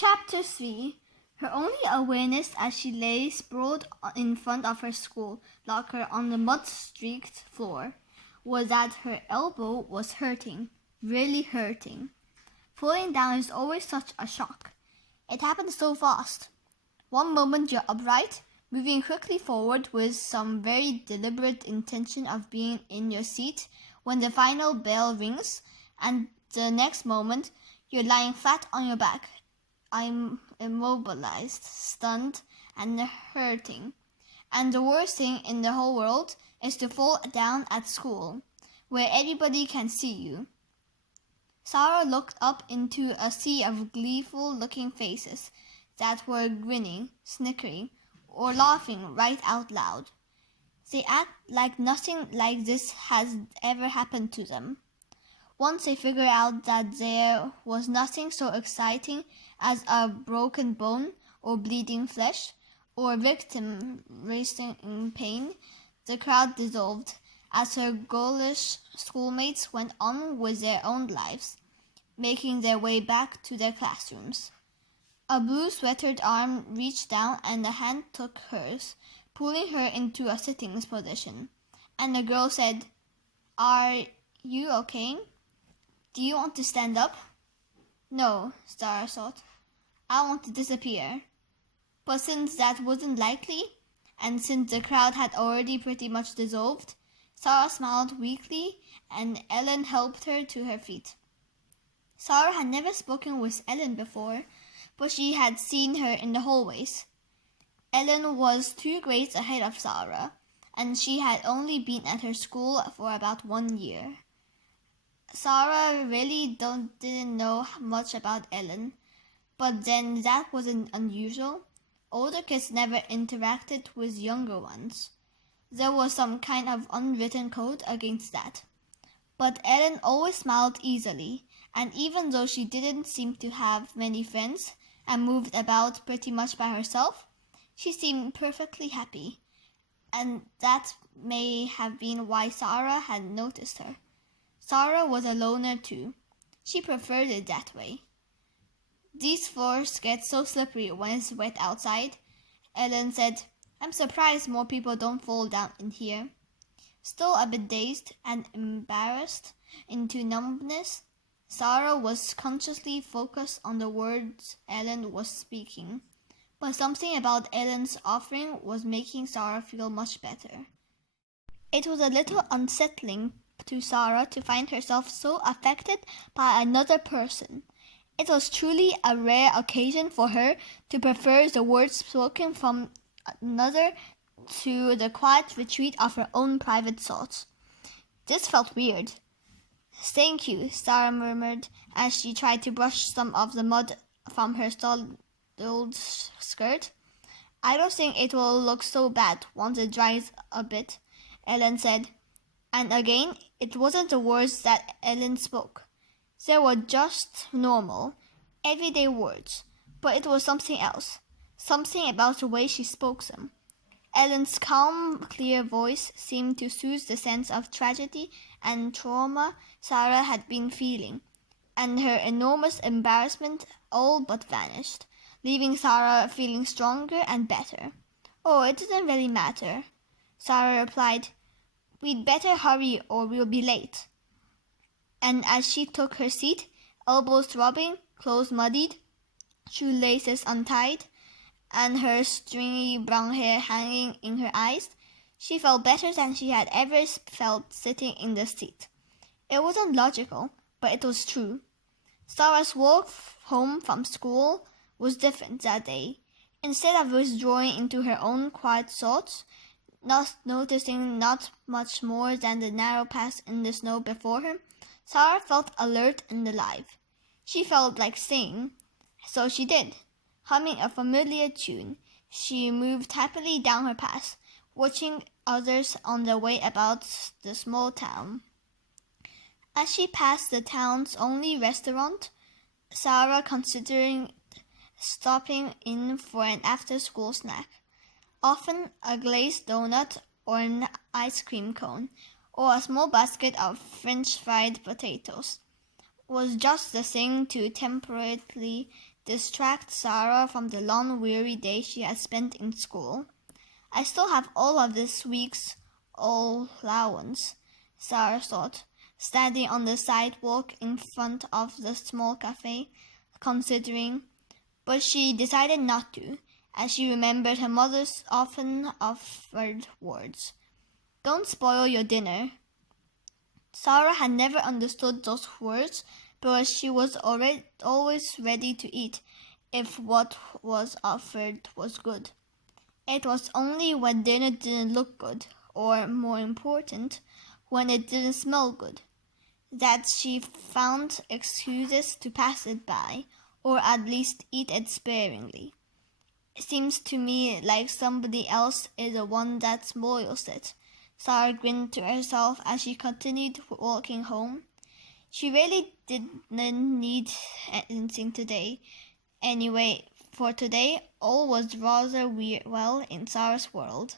Chapter 3. Her only awareness as she lay sprawled in front of her school locker on the mud-streaked floor was that her elbow was hurting, really hurting. Falling down is always such a shock. It happened so fast. One moment you're upright, moving quickly forward with some very deliberate intention of being in your seat when the final bell rings, and the next moment you're lying flat on your back. I'm immobilized, stunned, and hurting. And the worst thing in the whole world is to fall down at school, where everybody can see you. Sara looked up into a sea of gleeful-looking faces that were grinning, snickering, or laughing right out loud. They act like nothing like this has ever happened to them. Once they figured out that there was nothing so exciting as a broken bone or bleeding flesh or a victim writhing in pain, the crowd dissolved as her ghoulish schoolmates went on with their own lives, making their way back to their classrooms. A blue-sweatered arm reached down and a hand took hers, pulling her into a sitting position, and the girl said, "Are you okay? Do you want to stand up?" "No," Sara thought. "I want to disappear." But since that wasn't likely, and since the crowd had already pretty much dissolved, Sara smiled weakly, and Ellen helped her to her feet. Sara had never spoken with Ellen before, but she had seen her in the hallways. Ellen was 2 grades ahead of Sara, and she had only been at her school for about 1 year. Sara really didn't know much about Ellen, but then that wasn't unusual. Older kids never interacted with younger ones. There was some kind of unwritten code against that. But Ellen always smiled easily, and even though she didn't seem to have many friends and moved about pretty much by herself, she seemed perfectly happy, and that may have been why Sara had noticed her. Sara was a loner too. She preferred it that way. "These floors get so slippery when it's wet outside," Ellen said. "I'm surprised more people don't fall down in here." Still a bit dazed and embarrassed into numbness, Sara was consciously focused on the words Ellen was speaking. But something about Ellen's offering was making Sara feel much better. It was a little unsettling to Sara to find herself so affected by another person. It was truly a rare occasion for her to prefer the words spoken from another to the quiet retreat of her own private thoughts. This felt weird. "Thank you," Sara murmured as she tried to brush some of the mud from her soiled skirt. "I don't think it will look so bad once it dries a bit," Ellen said. And again, it wasn't the words that Ellen spoke. They were just normal, everyday words, but it was something else, something about the way she spoke them. Ellen's calm, clear voice seemed to soothe the sense of tragedy and trauma Sara had been feeling, and her enormous embarrassment all but vanished, leaving Sara feeling stronger and better. "Oh, it doesn't really matter," Sara replied. "We'd better hurry or we'll be late." And as she took her seat, elbows throbbing, clothes muddied, shoelaces untied, and her stringy brown hair hanging in her eyes, she felt better than she had ever felt sitting in the seat. It wasn't logical, but it was true. Sara's walk home from school was different that day. Instead of withdrawing into her own quiet thoughts, not noticing not much more than the narrow path in the snow before her, Sara felt alert and alive. She felt like singing, so she did. Humming a familiar tune, she moved happily down her path, watching others on their way about the small town. As she passed the town's only restaurant, Sara considered stopping in for an after-school snack. Often a glazed donut or an ice cream cone, or a small basket of French fried potatoes was just the thing to temporarily distract Sara from the long, weary day she had spent in school. I still have all of this week's allowance, Sara thought, standing on the sidewalk in front of the small cafe, considering. But she decided not to, as she remembered her mother's often offered words. Don't spoil your dinner. Sara had never understood those words, but she was always ready to eat if what was offered was good. It was only when dinner didn't look good, or more important, when it didn't smell good, that she found excuses to pass it by, or at least eat it sparingly. It seems to me like somebody else is the one that spoils it. Sara grinned to herself as she continued walking home. She really didn't need anything today. Anyway, for today, all was rather well in Sara's world.